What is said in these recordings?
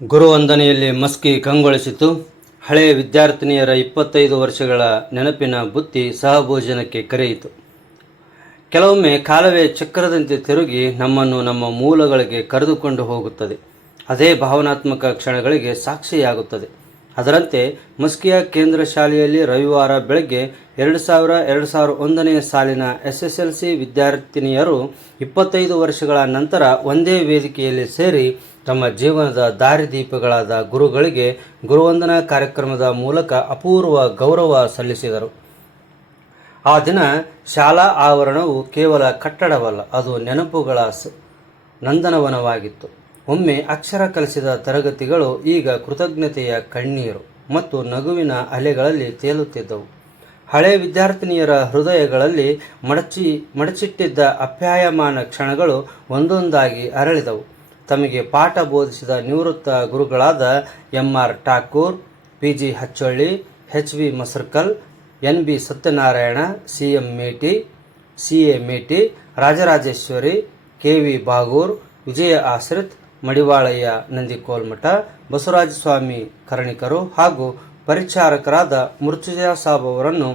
ಗುರುವಂದನೆಯಲ್ಲಿ ಮಸ್ಕಿ ಕಂಗೊಳಿಸಿತು. ಹಳೆಯ ವಿದ್ಯಾರ್ಥಿನಿಯರ 25 ವರ್ಷಗಳ ನೆನಪಿನ ಬುತ್ತಿ ಸಹಭೋಜನಕ್ಕೆ ಕರೆಯಿತು. ಕೆಲವೊಮ್ಮೆ ಕಾಲವೇ ಚಕ್ರದಂತೆ ತಿರುಗಿ ನಮ್ಮನ್ನು ನಮ್ಮ ಮೂಲಗಳಿಗೆ ಕರೆದುಕೊಂಡು ಹೋಗುತ್ತದೆ. ಅದೇ ಭಾವನಾತ್ಮಕ ಕ್ಷಣಗಳಿಗೆ ಸಾಕ್ಷಿಯಾಗುತ್ತದೆ. ಅದರಂತೆ ಮಸ್ಕಿಯ ಕೇಂದ್ರ ಶಾಲೆಯಲ್ಲಿ ರವಿವಾರ ಬೆಳಗ್ಗೆ 2000-2001ನೇ ಸಾಲಿನ SSLC ವಿದ್ಯಾರ್ಥಿನಿಯರು 25 ವರ್ಷಗಳ ನಂತರ ಒಂದೇ ವೇದಿಕೆಯಲ್ಲಿ ಸೇರಿ ತಮ್ಮ ಜೀವನದ ದಾರಿದೀಪಗಳಾದ ಗುರುಗಳಿಗೆ ಗುರುವಂದನಾ ಕಾರ್ಯಕ್ರಮದ ಮೂಲಕ ಅಪೂರ್ವ ಗೌರವ ಸಲ್ಲಿಸಿದರು. ಆ ದಿನ ಶಾಲಾ ಆವರಣವು ಕೇವಲ ಕಟ್ಟಡವಲ್ಲ, ಅದು ನೆನಪುಗಳ ನಂದನವನವಾಗಿತ್ತು. ಒಮ್ಮೆ ಅಕ್ಷರ ಕಲಿಸಿದ ತರಗತಿಗಳು ಈಗ ಕೃತಜ್ಞತೆಯ ಕಣ್ಣೀರು ಮತ್ತು ನಗುವಿನ ಅಲೆಗಳಲ್ಲಿ ತೇಲುತ್ತಿದ್ದವು. ಹಳೆಯ ವಿದ್ಯಾರ್ಥಿನಿಯರ ಹೃದಯಗಳಲ್ಲಿ ಮಡಚಿಟ್ಟಿದ್ದ ಅಪ್ಯಾಯಮಾನ ಕ್ಷಣಗಳು ಒಂದೊಂದಾಗಿ ಅರಳಿದವು. ತಮಗೆ ಪಾಠ ಬೋಧಿಸಿದ ನಿವೃತ್ತ ಗುರುಗಳಾದ MR Thakur, PG ಹಚ್ಚೊಳ್ಳಿ, HV ಮಸರ್ಕಲ್, NB Satyanarayana, CM ಮೇಟಿ, CA ಮೇಟಿ, ರಾಜರಾಜೇಶ್ವರಿ, KV ಬಾಗೂರ್, ವಿಜಯ ಆಶ್ರಿತ್, ಮಡಿವಾಳಯ್ಯ ನಂದಿಕೋಲ್ಮಠ, ಬಸವರಾಜಸ್ವಾಮಿ ಕರ್ಣಿಕರು ಹಾಗೂ ಪರಿಚಾರಕರಾದ ಮುರ್ತುಜಾ ಸಾಬ್ ಅವರನ್ನು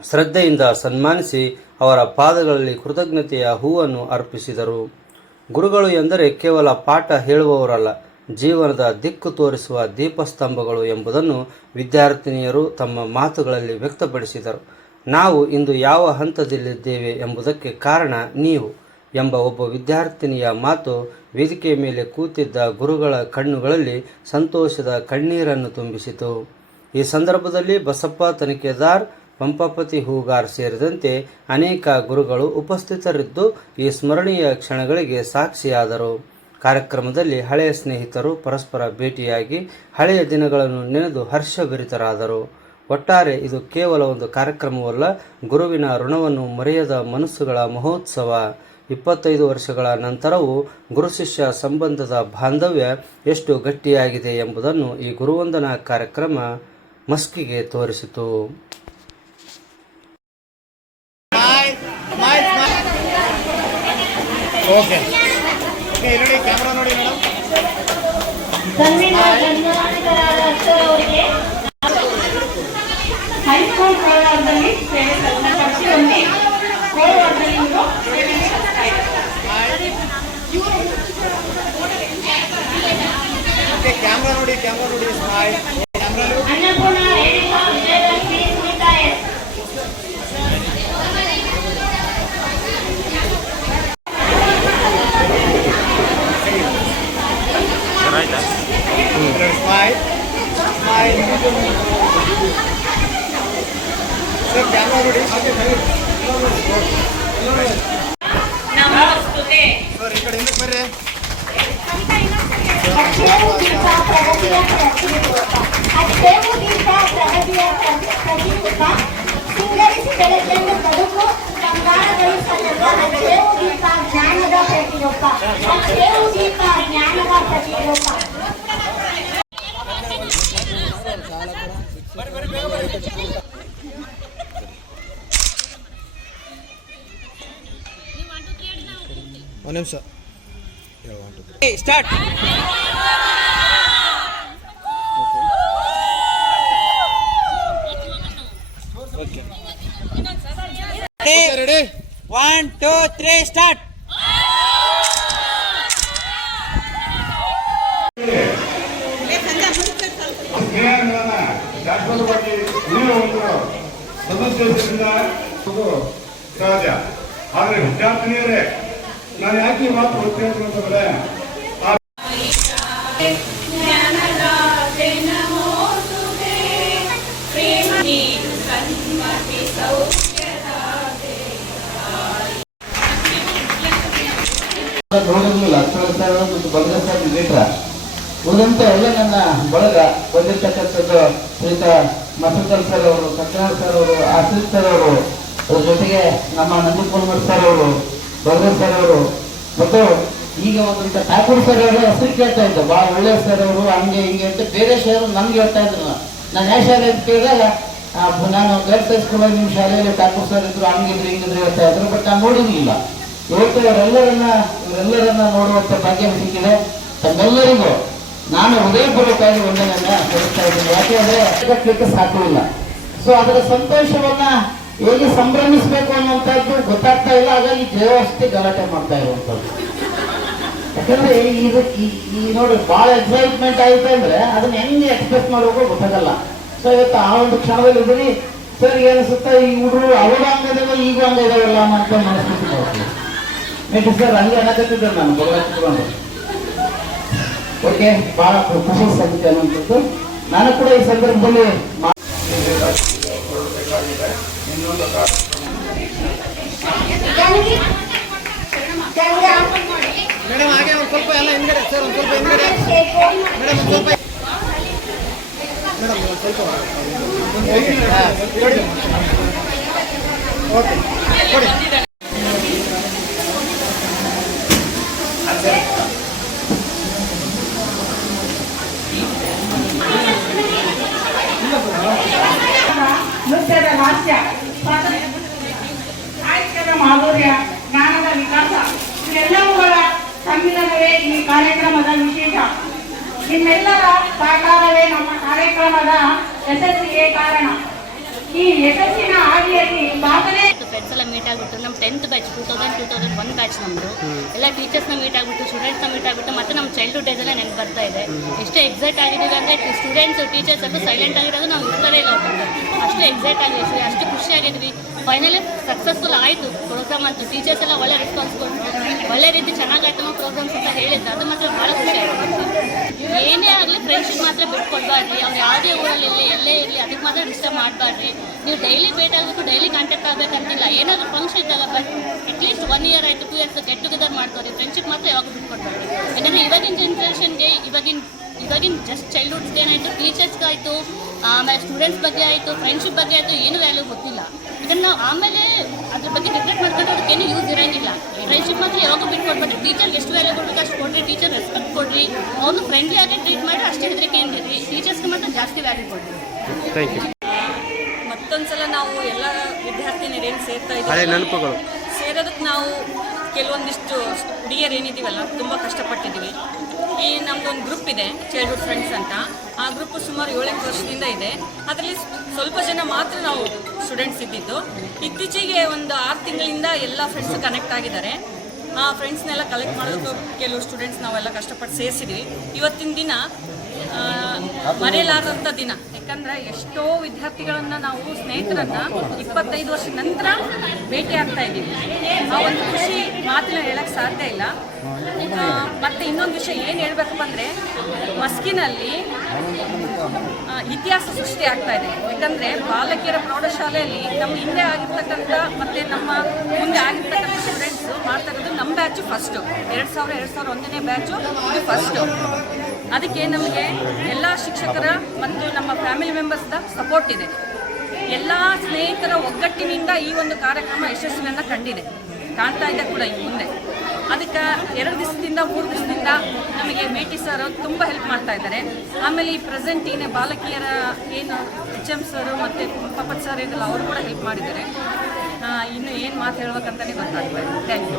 ಶ್ರದ್ಧೆಯಿಂದ ಸನ್ಮಾನಿಸಿ ಅವರ ಪಾದಗಳಲ್ಲಿ ಕೃತಜ್ಞತೆಯ ಹೂವನ್ನು ಅರ್ಪಿಸಿದರು. ಗುರುಗಳು ಎಂದರೆ ಕೇವಲ ಪಾಠ ಹೇಳುವವರಲ್ಲ, ಜೀವನದ ದಿಕ್ಕು ತೋರಿಸುವ ದೀಪಸ್ತಂಭಗಳು ಎಂಬುದನ್ನು ವಿದ್ಯಾರ್ಥಿನಿಯರು ತಮ್ಮ ಮಾತುಗಳಲ್ಲಿ ವ್ಯಕ್ತಪಡಿಸಿದರು. ನಾವು ಇಂದು ಯಾವ ಹಂತದಲ್ಲಿದ್ದೇವೆ ಎಂಬುದಕ್ಕೆ ಕಾರಣ ನೀವು ಎಂಬ ಒಬ್ಬ ವಿದ್ಯಾರ್ಥಿನಿಯ ಮಾತು ವೇದಿಕೆಯ ಮೇಲೆ ಕೂತಿದ್ದ ಗುರುಗಳ ಕಣ್ಣುಗಳಲ್ಲಿ ಸಂತೋಷದ ಕಣ್ಣೀರನ್ನು ತುಂಬಿಸಿತು. ಈ ಸಂದರ್ಭದಲ್ಲಿ ಬಸಪ್ಪ ತನಿಖೇದಾರ್, ಪಂಪಾಪತಿ ಹೂಗಾರ್ ಸೇರಿದಂತೆ ಅನೇಕ ಗುರುಗಳು ಉಪಸ್ಥಿತರಿದ್ದು ಈ ಸ್ಮರಣೀಯ ಕ್ಷಣಗಳಿಗೆ ಸಾಕ್ಷಿಯಾದರು. ಕಾರ್ಯಕ್ರಮದಲ್ಲಿ ಹಳೆಯ ಸ್ನೇಹಿತರು ಪರಸ್ಪರ ಭೇಟಿಯಾಗಿ ಹಳೆಯ ದಿನಗಳನ್ನು ನೆನೆದು ಹರ್ಷಭರಿತರಾದರು. ಒಟ್ಟಾರೆ ಇದು ಕೇವಲ ಒಂದು ಕಾರ್ಯಕ್ರಮವಲ್ಲ, ಗುರುವಿನ ಋಣವನ್ನು ಮರೆಯದ ಮನಸ್ಸುಗಳ ಮಹೋತ್ಸವ. 25 ವರ್ಷಗಳ ನಂತರವೂ ಗುರು ಶಿಷ್ಯ ಸಂಬಂಧದ ಬಾಂಧವ್ಯ ಎಷ್ಟು ಗಟ್ಟಿಯಾಗಿದೆ ಎಂಬುದನ್ನು ಈ ಗುರುವಂದನಾ ಕಾರ್ಯಕ್ರಮ ಮಸ್ಕಿಗೆ ತೋರಿಸಿತು. ಓಕೆ ನೋಡಿ, ಕ್ಯಾಮ್ರಾ ನೋಡಿ ಮೇಡಮ್. ಹೈಸ್ಕೂಲ್ ಕೋಲಾರದಲ್ಲಿ ಸೇವೆ ಸಲ್ಲಿಸಿ ಕೋಲಾರದಲ್ಲಿ ಕ್ಯಾಮ್ರಾ ನೋಡಿ, ಕ್ಯಾಮ್ರಾ ನೋಡಿ, smile. Annapurna Renuka Vijayalakshmi Sunita S. Smile smile sir, camera ನೋಡಿ. ನಮಸ್ತೆ ಸರ್, ಈ ಕಡೆ ಹಿಂದಕ್ಕೆ ಬರ್ರಿ. ಅಕ್ಷೇವು ದೀಪ ಪ್ರಗತಿಯ ಪ್ರತಿರೂಪ ಸಿಂಗರಿಸಿ ಬೆಳಕಿನ ಬದುಕು ಸಂಗಾರಗಳು ಸಲ್ಲುವ ಅಕ್ಷೇವು ದೀಪ ಜ್ಞಾನದ ಪ್ರತಿರೂಪ. ಅಕ್ಷೇವು ದೀಪ ಜ್ಞಾನದ ಪ್ರತಿರೂಪ. ಒಂದು ನಿಮಿಷ ಸ್ಟಾರ್ಟ್. Ready, 1 2 3 start. ಶಾಶ್ವತವಾಗಿ ಉಳಿಯುವ ಸದಸ್ಯರಿಂದ ಸಹಜ. ಆದರೆ ವಿದ್ಯಾರ್ಥಿನಿಯರೇ, ನಾನು ಯಾಕೆ ಈ ಮಾತು ಗೊತ್ತಿರೋದು ಅಂತಂದ್ರೆ, ನೋಡಿರ್ಲಿಲ್ಲ ಅಕ್ಷರ ಮತ್ತು ಬಲಗ ಸರ್ ಲೇಟ್ರ ಉಳಿದಂತೆ ಎಲ್ಲ ನನ್ನ ಬಳಗ ಬಂದಿರ್ತಕ್ಕಂಥದ್ದು ಶ್ರೀತ ಮಸಕಲ್ ಸರ್ ಅವರು, ಸತ್ಯನಾರಾಯಣ ಸರ್ ಅವರು, ಆಶೀಶ್ ಸರ್ ಅವರು, ಅದ್ರ ಜೊತೆಗೆ ನಮ್ಮ ನಂದಿಕೋಲ್ಮಠ್ ಸರ್ ಅವರು, ಬಲಗ ಸರ್ ಅವರು, ಮತ್ತು ಈಗ ಒಂದಂತ ಠಾಕೂರ್ ಸರ್ ಅವರು ಹೆಸರು ಕೇಳ್ತಾ ಇದ್ದ, ಭಾಳ ಒಳ್ಳೆ ಸರ್ ಅವರು, ಹಂಗೆ ಹಿಂಗೆ ಅಂತ ಬೇರೆ ಶಾಲೆ ನಮ್ಗೆ ಹೇಳ್ತಾ ಇದ್ರು. ನಾನು ಯಾವ ಶಾಲೆ ಅಂತ ಕೇಳಿದಾಗ ನಾನು ಗರ್ಲ್ಸ್ ಹೈಸ್ಕೂಲಲ್ಲಿ ನಿಮ್ಮ ಶಾಲೆಯಲ್ಲಿ ಠಾಕೂರ್ ಸರ್ ಇದ್ರು, ಹಂಗಿದ್ರು ಹಿಂಗಿದ್ರು ಹೇಳ್ತಾ ಇದ್ರು. ಬಟ್ ನಾನು ನೋಡಿರ್ಲಿಲ್ಲ. ಇವತ್ತು ಇವರೆಲ್ಲರನ್ನ ನೋಡುವಂಥ ಭಾಗ್ಯ ಸಿಕ್ಕಿದೆ. ತಮ್ಮೆಲ್ಲರಿಗೂ ನಾನು ಹೃದಯಪೂರ್ವಕವಾಗಿ ವಂದನೆಯನ್ನ ಸಲ್ಲಿಸ್ತಾ ಇದ್ದೀನಿ. ಯಾಕೆಂದ್ರೆ ಕಟ್ಟಲಿಕ್ಕೆ ಸಾಧ್ಯವಿಲ್ಲ. ಸೊ ಅದರ ಸಂತೋಷವನ್ನ ಹೇಗೆ ಸಂಭ್ರಮಿಸಬೇಕು ಅನ್ನುವಂಥದ್ದು ಗೊತ್ತಾಗ್ತಾ ಇಲ್ಲ. ಹಾಗಾಗಿ ಜಯವಷ್ಟೇ ಗಲಾಟೆ ಮಾಡ್ತಾ ಇರುವಂಥದ್ದು. ಯಾಕಂದ್ರೆ ಇದು ಈ ನೋಡಿ ಬಹಳ ಎಕ್ಸೈಟ್ಮೆಂಟ್ ಆಯ್ತು ಅಂದ್ರೆ ಅದನ್ನ ಹೆಂಗೆ ಎಕ್ಸ್ಪ್ರೆಸ್ ಮಾಡಬೇಕು ಗೊತ್ತಾಗಲ್ಲ. ಸೊ ಇವತ್ತು ಆ ಒಂದು ಕ್ಷಣದಲ್ಲಿ ಇದ್ದೀನಿ. ಸರ್ ಏನಿಸುತ್ತಾ ಈ ಹುಡುಗರು ಅವಾಗ ಹಂಗದೇವ ಈಗ ಹಂಗ ಇದಾವಲ್ಲ ಅಂತ ಮನಸ್ಥಿತಿ ಬರ್ತೀವಿ. ಮೇಟಿ ಸರ್ ಹಂಗೆ ಅನ್ನಕತ್ತಿದ್ದೆ ನಾನು ಬರಲಾಕಿಕೊಂಡು. ಓಕೆ, ಬಹಳ ಖುಷಿ ಸಂಗತಿ ಅನ್ನುವಂಥದ್ದು. ನಾನು ಕೂಡ ಈ ಸಂದರ್ಭದಲ್ಲಿ ಮೇಡಮ್ ಹಾಗೆ ಒಂದು ಸ್ವಲ್ಪ ಎಲ್ಲ ಹಿಂದ್ಗಡೆ ಸರ್, ಒಂದು ಸ್ವಲ್ಪ ಹಿಂದ್ಗಡೆ ಮೇಡಮ್, ಒಂದು ಸ್ವಲ್ಪ ಮೇಡಮ್, ಒಂದು ಸ್ವಲ್ಪ ಓಕೆ ಕೊಡಿ. ನೃತ್ಯದ ಹಾಸ್ಯ, ಸಾಹಿತ್ಯದ ಮಾಧುರ್ಯ, ಜ್ಞಾನದ ವಿಕಾಸ ಇವೆಲ್ಲವುಗಳ ಸಮ್ಮಿಲನವೇ ಈ ಕಾರ್ಯಕ್ರಮದ ವಿಶೇಷ. ನಿಮ್ಮೆಲ್ಲರ ಸಹಕಾರವೇ ನಮ್ಮ ಕಾರ್ಯಕ್ರಮದ ಯಶಸ್ಸಿಗೆ ಕಾರಣ. ಈ ಯಶಸ್ಸಿನ ಹಾದಿಯಲ್ಲಿ ದಾಖಲೆ ಫ್ರೆಂಡ್ಸ್ ಎಲ್ಲ ಮೀಟ್ ಆಗಿಬಿಟ್ಟು ನಮ್ಮ 10th ಬ್ಯಾಚ್ 2001 ಬ್ಯಾಚ್ ನಮ್ಮದು ಎಲ್ಲ ಟೀಚರ್ಸ್ನ ಮೀಟ್ ಆಗಿಬಿಟ್ಟು ಸ್ಟೂಡೆಂಟ್ಸ್ನ ಮೀಟ್ ಆಗಿಬಿಟ್ಟು ಮತ್ತೆ ನಮ್ಮ ಚೈಲ್ಡ್ಹುಡ್ ಡೇಸ್ ಎಲ್ಲ ನೆನಪು ಬರ್ತಾ ಇದೆ. ಎಷ್ಟು ಎಕ್ಸೈಟ್ ಆಗಿದ್ದೀವಿ ಅಂದರೆ ಸ್ಟೂಡೆಂಟ್ಸ್ ಟೀಚರ್ಸ್ ಎಲ್ಲ ಸೈಲೆಂಟ್ ಆಗಿರೋದು ನಾವು ಇರ್ತಲೇ ಇಲ್ಲ. ಅಷ್ಟು ಎಕ್ಸೈಟ್ ಆಗಿದ್ವಿ, ಅಷ್ಟು ಖುಷಿಯಾಗಿದ್ವಿ. ಫೈನಲಿ ಸಕ್ಸಸ್ಫುಲ್ ಆಯಿತು ಪ್ರೋಗ್ರಾಮ್ ಅಂತೂ. ಟೀಚರ್ಸ್ ಎಲ್ಲ ಒಳ್ಳೆ ರೆಸ್ಪಾನ್ಸ್ ಕೊಟ್ಟರು, ಒಳ್ಳೆ ರೀತಿ ಚೆನ್ನಾಗಾಯ್ತು ನಮ್ಮ ಪ್ರೋಗ್ರಾಮ್ಸ್ ಅಂತ ಹೇಳಿದ್ರು. ಅದು ಮಾತ್ರ ಭಾಳ ಖುಷಿ ಆಯಿತು. ಏನೇ ಆಗಲಿ ಫ್ರೆಂಡ್ಶಿಪ್ ಮಾತ್ರ ಬಿಟ್ಕೊಡ್ಬಾರ್ರಿ. ಅವ್ರು ಯಾವುದೇ ಊರಲ್ಲಿ ಇರಲಿ ಎಲ್ಲೇ ಇರಲಿ ಅದಕ್ಕೆ ಮಾತ್ರ ಡಿಸ್ಟರ್ಬ್ ಮಾಡಬಾರ್ರಿ. ನೀವು ಡೈಲಿ ಭೇಟಿ ಆಗಬೇಕು, ಡೈಲಿ ಕಾಂಟ್ಯಾಕ್ಟ್ ಆಗಬೇಕಂತಿಲ್ಲ. ಏನಾದರೂ ಫಂಕ್ಷನ್ ಇದ್ದಾಗ ಬಟ್ ಅಟ್ಲೀಸ್ಟ್ 1 year ಆಯಿತು 2 years ಗೆಟ್ ಟುಗೆದರ್ ಮಾಡ್ತಾರೆ. ಫ್ರೆಂಡ್ಶಿಪ್ ಮಾತ್ರ ಯಾವಾಗ ಬಿಟ್ಕೊಡ್ಬಾರ್ರಿ. ಯಾಕಂದರೆ ಇವಾಗಿನ ಜನ್ರೇಷನ್ಗೆ ಇವಾಗಿನ ಜಸ್ಟ್ ಚೈಲ್ಡ್ಹುಡ್ಸ್ಗೆ ಏನಾಯಿತು, ಟೀಚರ್ಸ್ಗಾಯಿತು, ಆಮೇಲೆ ಸ್ಟೂಡೆಂಟ್ಸ್ ಬಗ್ಗೆ ಆಯಿತು, ಫ್ರೆಂಡ್ಶಿಪ್ ಬಗ್ಗೆ ಆಯಿತು, ಏನು ವ್ಯಾಲ್ಯೂ ಗೊತ್ತಿಲ್ಲ. ಇದನ್ನು ನಾವು ಆಮೇಲೆ ಅದ್ರ ಬಗ್ಗೆ ರಿಗ್ರೆಟ್ ಮಾಡ್ಕೊಂಡು ಅದಕ್ಕೇನು ಯೂಸ್ ಇರೋಂಗಿಲ್ಲ. ಫ್ರೆಂಡ್ಶಿಪ್ ಮಾತ್ರ ಯಾವಾಗ ಬಿಟ್ಕೊಡ್ಬೇಡ್ರಿ. ಟೀಚರ್ಗೆ ಎಷ್ಟು ವ್ಯಾಲ್ಯೂ ಕೊಡಬೇಕು ಅಷ್ಟು ಕೊಡ್ರಿ. ಟೀಚರ್ ರೆಸ್ಪೆಕ್ಟ್ ಕೊಡ್ರಿ, ಅವ್ರನ್ನ ಫ್ರೆಂಡ್ಲಿ ಆಗಿ ಟ್ರೀಟ್ ಮಾಡಿ ಅಷ್ಟೇ ಹೆದರಿಕೆ ಏನಿರಿ. ಟೀಚರ್ಸ್ಗೆ ಮಾತ್ರ ಜಾಸ್ತಿ ವ್ಯಾಲ್ಯೂ ಕೊಡ್ರಿ. ಮತ್ತೊಂದು ಸಲ ನಾವು ಎಲ್ಲ ವಿದ್ಯಾರ್ಥಿನಿಯರೇನು ಸೇರ್ತಾ ಇದ್ದೀವಿ, ಸೇರೋದಕ್ಕೆ ನಾವು ಕೆಲವೊಂದಿಷ್ಟು ಹುಡುಗಿಯರು ಏನಿದ್ದೀವಲ್ಲ ತುಂಬ ಕಷ್ಟಪಟ್ಟಿದ್ದೀವಿ. ಈ ನಮ್ಮದೊಂದು ಗ್ರೂಪ್ ಇದೆ ಚೈಲ್ಡ್ಹುಡ್ ಫ್ರೆಂಡ್ಸ್ ಅಂತ. ಆ ಗ್ರೂಪ್ ಸುಮಾರು 7-8 ವರ್ಷದಿಂದ ಇದೆ. ಅದರಲ್ಲಿ ಸ್ವಲ್ಪ ಜನ ಮಾತ್ರ ನಾವು ಸ್ಟೂಡೆಂಟ್ಸ್ ಇದ್ದಿದ್ದು. ಇತ್ತೀಚೆಗೆ ಒಂದು 6 ತಿಂಗಳಿಂದ ಎಲ್ಲ ಫ್ರೆಂಡ್ಸ್ ಕನೆಕ್ಟ್ ಆಗಿದ್ದಾರೆ. ಆ ಫ್ರೆಂಡ್ಸ್ನೆಲ್ಲ ಕಲೆಕ್ಟ್ ಮಾಡೋದು ಕೆಲವು ಸ್ಟೂಡೆಂಟ್ಸ್ ನಾವೆಲ್ಲ ಕಷ್ಟಪಟ್ಟು ಸೇರಿಸಿದ್ವಿ. ಇವತ್ತಿನ ದಿನ ಮರೆಯಲಾರದಂಥ ದಿನ. ಯಾಕಂದರೆ ಎಷ್ಟೋ ವಿದ್ಯಾರ್ಥಿಗಳನ್ನು ನಾವು ಸ್ನೇಹಿತರನ್ನು 25 ವರ್ಷದ ನಂತರ ಭೇಟಿ ಆಗ್ತಾ ಇದ್ದೀವಿ. ಆ ಒಂದು ಖುಷಿ ಮಾತನ್ನ ಹೇಳಕ್ಕೆ ಸಾಧ್ಯ ಇಲ್ಲ. ಮತ್ತು ಇನ್ನೊಂದು ವಿಷಯ ಏನು ಹೇಳಬೇಕಪ್ಪ ಅಂದರೆ, ಮಸ್ಕಿನಲ್ಲಿ ಇತಿಹಾಸ ಸೃಷ್ಟಿ ಆಗ್ತಾ ಇದೆ. ಯಾಕಂದರೆ ಬಾಲಕಿಯರ ಪ್ರೌಢಶಾಲೆಯಲ್ಲಿ ನಮ್ಮ ಹಿಂದೆ ಆಗಿರ್ತಕ್ಕಂಥ ಮತ್ತು ನಮ್ಮ ಮುಂದೆ ಆಗಿರ್ತಕ್ಕಂಥ ಸ್ಟೂಡೆಂಟ್ಸು ಮಾಡ್ತಾ ಇರೋದು ನಮ್ಮ ಬ್ಯಾಚು ಫಸ್ಟು. 2001ನೇ ಬ್ಯಾಚು ಇದು ಫಸ್ಟು. ಅದಕ್ಕೆ ನಮಗೆ ಎಲ್ಲ ಶಿಕ್ಷಕರ ಮತ್ತು ನಮ್ಮ ಫ್ಯಾಮಿಲಿ ಮೆಂಬರ್ಸ್ದ ಸಪೋರ್ಟ್ ಇದೆ. ಎಲ್ಲ ಸ್ನೇಹಿತರ ಒಗ್ಗಟ್ಟಿನಿಂದ ಈ ಒಂದು ಕಾರ್ಯಕ್ರಮ ಯಶಸ್ವಿಯನ್ನು ಕಾಣ್ತಾ ಇದೆ ಕೂಡ ಈ ಮುಂದೆ. ಅದಕ್ಕೆ 2 ದಿವಸದಿಂದ 3 ದಿವಸದಿಂದ ನಮಗೆ ಮೇಟಿ ಸರ್ ತುಂಬ ಹೆಲ್ಪ್ ಮಾಡ್ತಾ ಇದ್ದಾರೆ. ಆಮೇಲೆ ಈ ಪ್ರೆಸೆಂಟ್ ಏನೇ ಬಾಲಕಿಯರ ಏನು HM ಸರ್ ಮತ್ತು ಪಪ್ಪತ್ ಸರ್ ಇದೆಲ್ಲ ಅವರು ಕೂಡ ಹೆಲ್ಪ್ ಮಾಡಿದ್ದಾರೆ. ಇನ್ನು ಏನು ಮಾತು ಹೇಳ್ಬೇಕಂತಲೇ ಗೊತ್ತಾಗ್ತಾ ಇದೆ. Thank you.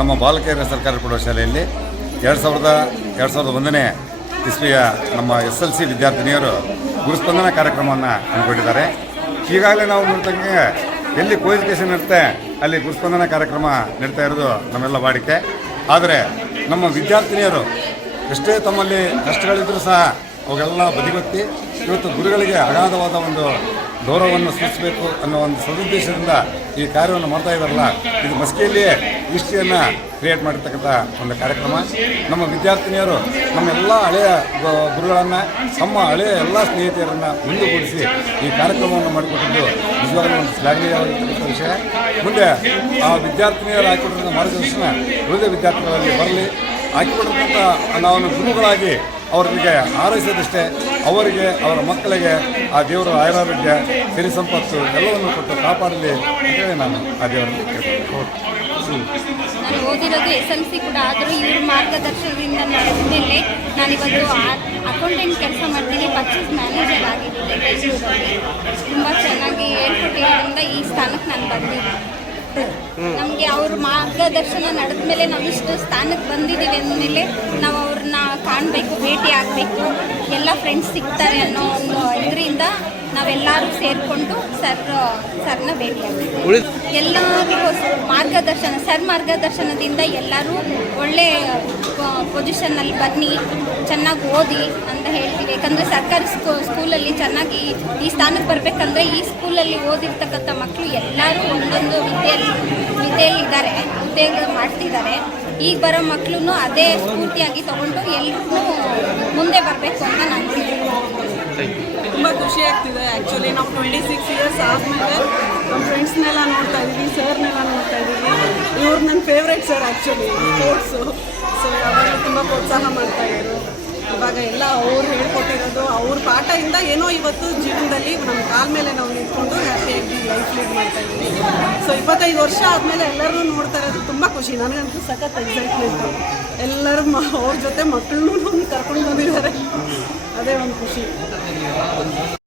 ನಮ್ಮ ಬಾಲಕಿಯರ ಸರ್ಕಾರಿ ಪ್ರೌಢಶಾಲೆಯಲ್ಲಿ 2001ನೇ ಇಸ್ವಿಯ ನಮ್ಮ SLC ವಿದ್ಯಾರ್ಥಿನಿಯರು ಗುರುಸ್ಪಂದನ ಕಾರ್ಯಕ್ರಮವನ್ನು ಹಮ್ಮಿಕೊಂಡಿದ್ದಾರೆ. ಈಗಾಗಲೇ ನಾವು ನೋಡ್ದಂಗೆ ಎಲ್ಲಿ ಕೋ ಎಜುಕೇಷನ್ ಇರುತ್ತೆ ಅಲ್ಲಿ ಗುರುಸ್ಪಂದನ ಕಾರ್ಯಕ್ರಮ ನಡೀತಾ ಇರೋದು ನಮ್ಮೆಲ್ಲ ವಾಡಿಕೆ. ಆದರೆ ನಮ್ಮ ವಿದ್ಯಾರ್ಥಿನಿಯರು ಎಷ್ಟೇ ತಮ್ಮಲ್ಲಿ ಕಷ್ಟಗಳಿದ್ದರೂ ಸಹ ಅವೆಲ್ಲ ಬದಿಗೊತ್ತಿ ಇವತ್ತು ಗುರುಗಳಿಗೆ ಅಗಾಧವಾದ ಒಂದು ಗೌರವವನ್ನು ಸೂಚಿಸಬೇಕು ಅನ್ನೋ ಒಂದು ಸದುದ್ದೇಶದಿಂದ ಈ ಕಾರ್ಯವನ್ನು ಮಾಡ್ತಾ ಇದ್ದಾರಲ್ಲ, ಇದು ಮಸ್ಕಿಯಲ್ಲಿಯೇ ಹಿಸ್ಟ್ರಿಯನ್ನು ಕ್ರಿಯೇಟ್ ಮಾಡಿರ್ತಕ್ಕಂಥ ಒಂದು ಕಾರ್ಯಕ್ರಮ. ನಮ್ಮ ವಿದ್ಯಾರ್ಥಿನಿಯರು ನಮ್ಮೆಲ್ಲ ಹಳೆಯ ಗುರುಗಳನ್ನು, ನಮ್ಮ ಹಳೆಯ ಎಲ್ಲ ಸ್ನೇಹಿತೆಯರನ್ನು ಒಂದುಗೂಡಿಸಿ ಈ ಕಾರ್ಯಕ್ರಮವನ್ನು ಮಾಡಿಕೊಟ್ಟಿದ್ದು ನಿಜವಾಗಲೂ ಒಂದು ಶ್ಲಾಘನೀಯವಾಗಿರ್ತಕ್ಕಂಥ ವಿಷಯ. ಮುಂದೆ ಆ ವಿದ್ಯಾರ್ಥಿನಿಯರು ಹಾಕಿಕೊಟ್ಟಿರೋ ಮಾರ್ಗದರ್ಶನ ಉಳಿದ ವಿದ್ಯಾರ್ಥಿಗಳಲ್ಲಿ ಬರಲಿ. ಹಾಕಿಕೊಟ್ಟಿರ್ತಕ್ಕಂಥ ನಾವು ಗುರುಗಳಾಗಿ ಅವರಿಗೆ ಹಾರೈಸೋದಷ್ಟೇ, ಅವರಿಗೆ ಅವರ ಮಕ್ಕಳಿಗೆ ಆ ದೇವರ ಆಯುರಾರೋಗ್ಯ ಸಿರಿ ಸಂಪತ್ತು ಎಲ್ಲವನ್ನು ಕೊಟ್ಟು ಕಾಪಾಡಲಿ ಅಂತೇಳಿ ನಾನು ಆ ದೇವರಲ್ಲಿ ಕೇಳ್ತೀನಿ. ನಾನು ಓದಿರೋದು SLC ಕೂಡ, ಆದರೂ ಇವ್ರ ಮಾರ್ಗದರ್ಶನದಿಂದ ನಡೆದಮೇಲೆ ನಾನಿವತ್ತು ಅಕೌಂಟೆಂಟ್ ಕೆಲಸ ಮಾಡ್ತೀನಿ. ಪರ್ಚೇಸ್ ಮ್ಯಾನೇಜರ್ ಆಗಿದ್ದೀನಿ ಬೆಂಗಳೂರಲ್ಲಿ. ತುಂಬ ಚೆನ್ನಾಗಿ ಹೇಳ್ಕೊಟ್ಟಿರೋದ್ರಿಂದ ಈ ಸ್ಥಾನಕ್ಕೆ ನಾನು ಬಂದಿದ್ದೀನಿ. ನಮಗೆ ಅವ್ರ ಮಾರ್ಗದರ್ಶನ ನಡೆದ ಮೇಲೆ ನಾವು ಇಷ್ಟು ಸ್ಥಾನಕ್ಕೆ ಬಂದಿದ್ದೀವಿ ಅಂದಮೇಲೆ ನಾವು ಅವ್ರನ್ನ ಕಾಣಬೇಕು, ಭೇಟಿ ಆಗಬೇಕು, ಎಲ್ಲ ಫ್ರೆಂಡ್ಸ್ ಸಿಗ್ತಾರೆ ಅನ್ನೋ ಒಂದು ಇದರಿಂದ ನಾವೆಲ್ಲರೂ ಸೇರಿಕೊಂಡು ಸರ್ನ ಭೇಟಿ ಆಗ್ತೀವಿ. ಎಲ್ಲರಿಗೂ ಸರ್ ಮಾರ್ಗದರ್ಶನದಿಂದ ಎಲ್ಲರೂ ಒಳ್ಳೆ ಪೊಸಿಷನ್ನಲ್ಲಿ ಬನ್ನಿ, ಚೆನ್ನಾಗಿ ಓದಿ ಅಂತ ಹೇಳ್ತೀವಿ. ಯಾಕಂದರೆ ಸರ್ಕಾರಿ ಸ್ಕೂಲಲ್ಲಿ ಚೆನ್ನಾಗಿ ಈ ಸ್ಥಾನಕ್ಕೆ ಬರಬೇಕಂದ್ರೆ ಈ ಸ್ಕೂಲಲ್ಲಿ ಓದಿರ್ತಕ್ಕಂಥ ಮಕ್ಕಳು ಎಲ್ಲರೂ ಒಂದೊಂದು ವಿದ್ಯೆಯಲ್ಲಿದ್ದಾರೆ, ಉದ್ಯೋಗ ಮಾಡ್ತಿದ್ದಾರೆ. ಈಗ ಬರೋ ಮಕ್ಕಳು ಅದೇ ಸ್ಫೂರ್ತಿಯಾಗಿ ತಗೊಂಡು ಎಲ್ಲರೂ ಮುಂದೆ ಬರಬೇಕು ಅಂತ ನಾನು ತುಂಬ ಖುಷಿ ಆಗ್ತಿದೆ. ಆ್ಯಕ್ಚುಲಿ ನಾವು 26 ಇಯರ್ಸ್ ಆದಮೇಲೆ ನಮ್ಮ ಫ್ರೆಂಡ್ಸ್ನೆಲ್ಲ ನೋಡ್ತಾ ಇದ್ದೀವಿ, ಸರ್ನೆಲ್ಲ ನೋಡ್ತಾ ಇದ್ದೀವಿ. ಇವ್ರು ನನ್ನ favourite sir actually sports. So ಅವೆಲ್ಲ ತುಂಬ ಪ್ರೋತ್ಸಾಹ ಮಾಡ್ತಾಯಿದ್ರು. ಇವಾಗ ಎಲ್ಲ ಅವ್ರು ಹೇಳ್ಕೊಟ್ಟಿರೋದು ಅವ್ರ ಪಾಠದಿಂದ ಏನೋ ಇವತ್ತು ಜೀವನದಲ್ಲಿ ನಮ್ಮ ಕಾಲ ಮೇಲೆ ನಾವು ನಿಂತ್ಕೊಂಡು ಹ್ಯಾಪಿಯಾಗಿ ಲೈಫ್ ಲೀಡ್ ಮಾಡ್ತಾ ಇದ್ದೀವಿ. ಸೊ 25 ವರ್ಷ ಆದಮೇಲೆ ಎಲ್ಲರೂ ನೋಡ್ತಾ ಇರೋದು ತುಂಬ ಖುಷಿ. ನನಗಂತೂ ಸಖತ್ ಎಕ್ಸೈಟ್ಮೆಂಟು. ಎಲ್ಲರೂ ಅವ್ರ ಜೊತೆ ಮಕ್ಕಳನ್ನೂ ಕರ್ಕೊಂಡು ಬಂದಿದ್ದಾರೆ, ಅದೇ ಒಂದು ಖುಷಿ.